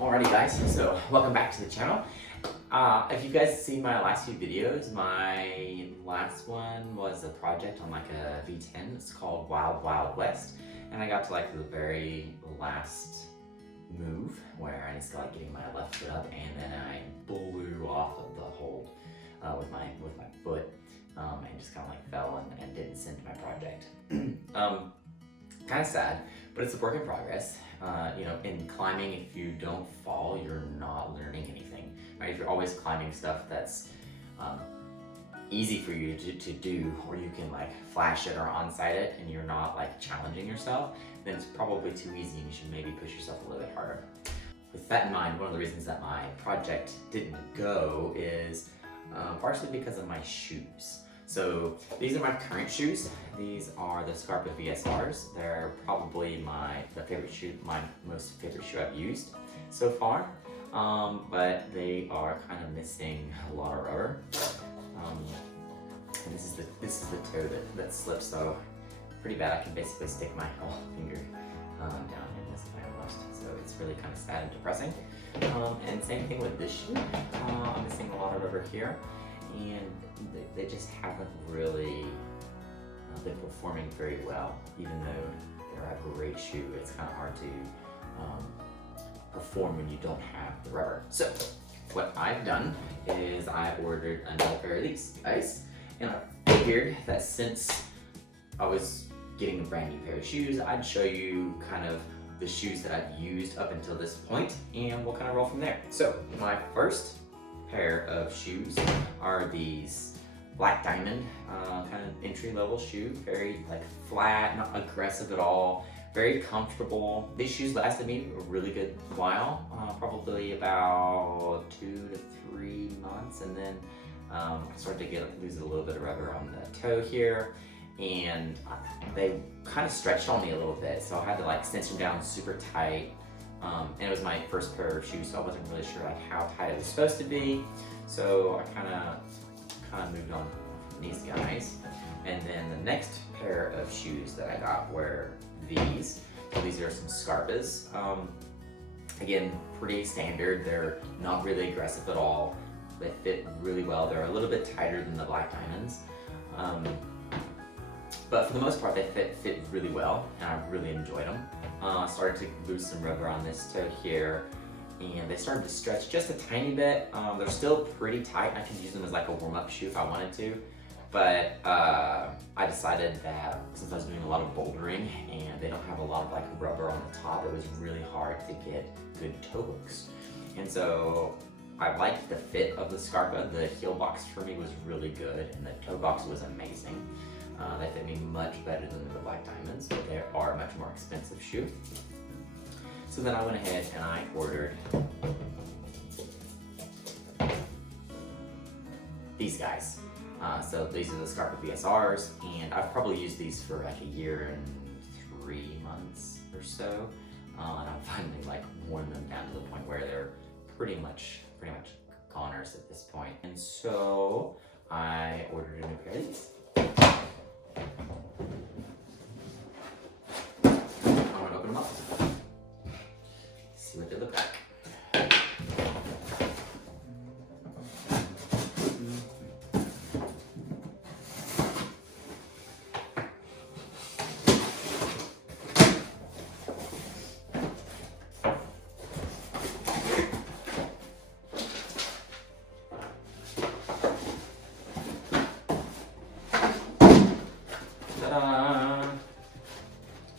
Alrighty guys, so welcome back to the channel. If you guys see my last few videos, my last one was a project on like a V10. It's called Wild Wild West. And I got to like the very last move where I just like getting my left foot up and then I blew off of the hold with my foot and just kind of like fell and didn't send my project. Kind of sad, but it's a work in progress. You know, in climbing, if you don't fall, you're not learning anything, right? If you're always climbing stuff that's easy for you to do, or you can like flash it or on-site it, and you're not like challenging yourself, then it's probably too easy and you should maybe push yourself a little bit harder. With that in mind, one of the reasons that my project didn't go is partially because of my shoes. So these are my current shoes. These are the Scarpa VSRs. They're probably my most favorite shoe I've used so far. But they are kind of missing a lot of rubber. And this is the toe that slips, so pretty bad. I can basically stick my whole finger down in this almost. So it's really kind of sad and depressing. And same thing with this shoe. I'm missing a lot of rubber here. And they just haven't really been performing very well. Even though they're a great shoe, it's kind of hard to perform when you don't have the rubber. So what I've done is I ordered another pair of these guys, and I figured that since I was getting a brand new pair of shoes, I'd show you kind of the shoes that I've used up until this point, and we'll kind of roll from there. So my first pair of shoes are these Black Diamond kind of entry-level shoe, very like flat, not aggressive at all, very comfortable. These shoes lasted me a really good while, probably about 2 to 3 months, and then I started to lose a little bit of rubber on the toe here, and they kind of stretched on me a little bit, so I had to like cinch them down super tight. And it was my first pair of shoes, so I wasn't really sure like how tight it was supposed to be. So I kind of moved on from these guys. And then the next pair of shoes that I got were these. So these are some Scarpas. Again, pretty standard. They're not really aggressive at all. They fit really well. They're a little bit tighter than the Black Diamonds. But for the most part, they fit really well, and I really enjoyed them. I started to lose some rubber on this toe here, and they started to stretch just a tiny bit. They're still pretty tight. I could use them as like a warm-up shoe if I wanted to, but I decided that since I was doing a lot of bouldering and they don't have a lot of like rubber on the top, it was really hard to get good toe hooks. And so I liked the fit of the Scarpa. The heel box for me was really good, and the toe box was amazing. They fit me much better than the Black Diamonds, but they are a much more expensive shoe. So then I went ahead and I ordered these guys. So these are the Scarpa VSRs, and I've probably used these for like a year and 3 months or so. And I've finally like worn them down to the point where they're pretty much goners at this point. And so I ordered a new pair of these. See what they look like. Ta-da!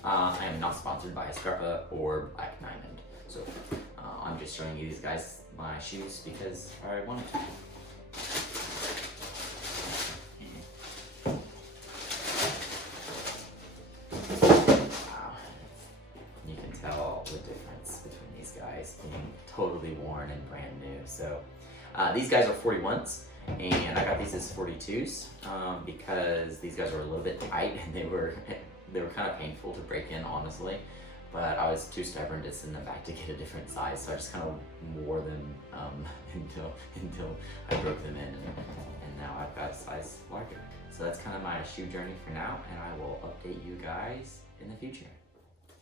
I am not sponsored by Scarpa or Black Diamond, so I'm just showing you these guys my shoes because I wanted to. Wow, you can tell the difference between these guys being totally worn and brand new. So these guys are 41s, and I got these as 42s because these guys were a little bit tight and they were kind of painful to break in, honestly, but I was too stubborn to send them back to get a different size, so I just kind of wore them until I broke them in, and now I've got a size larger. So that's kind of my shoe journey for now, and I will update you guys in the future.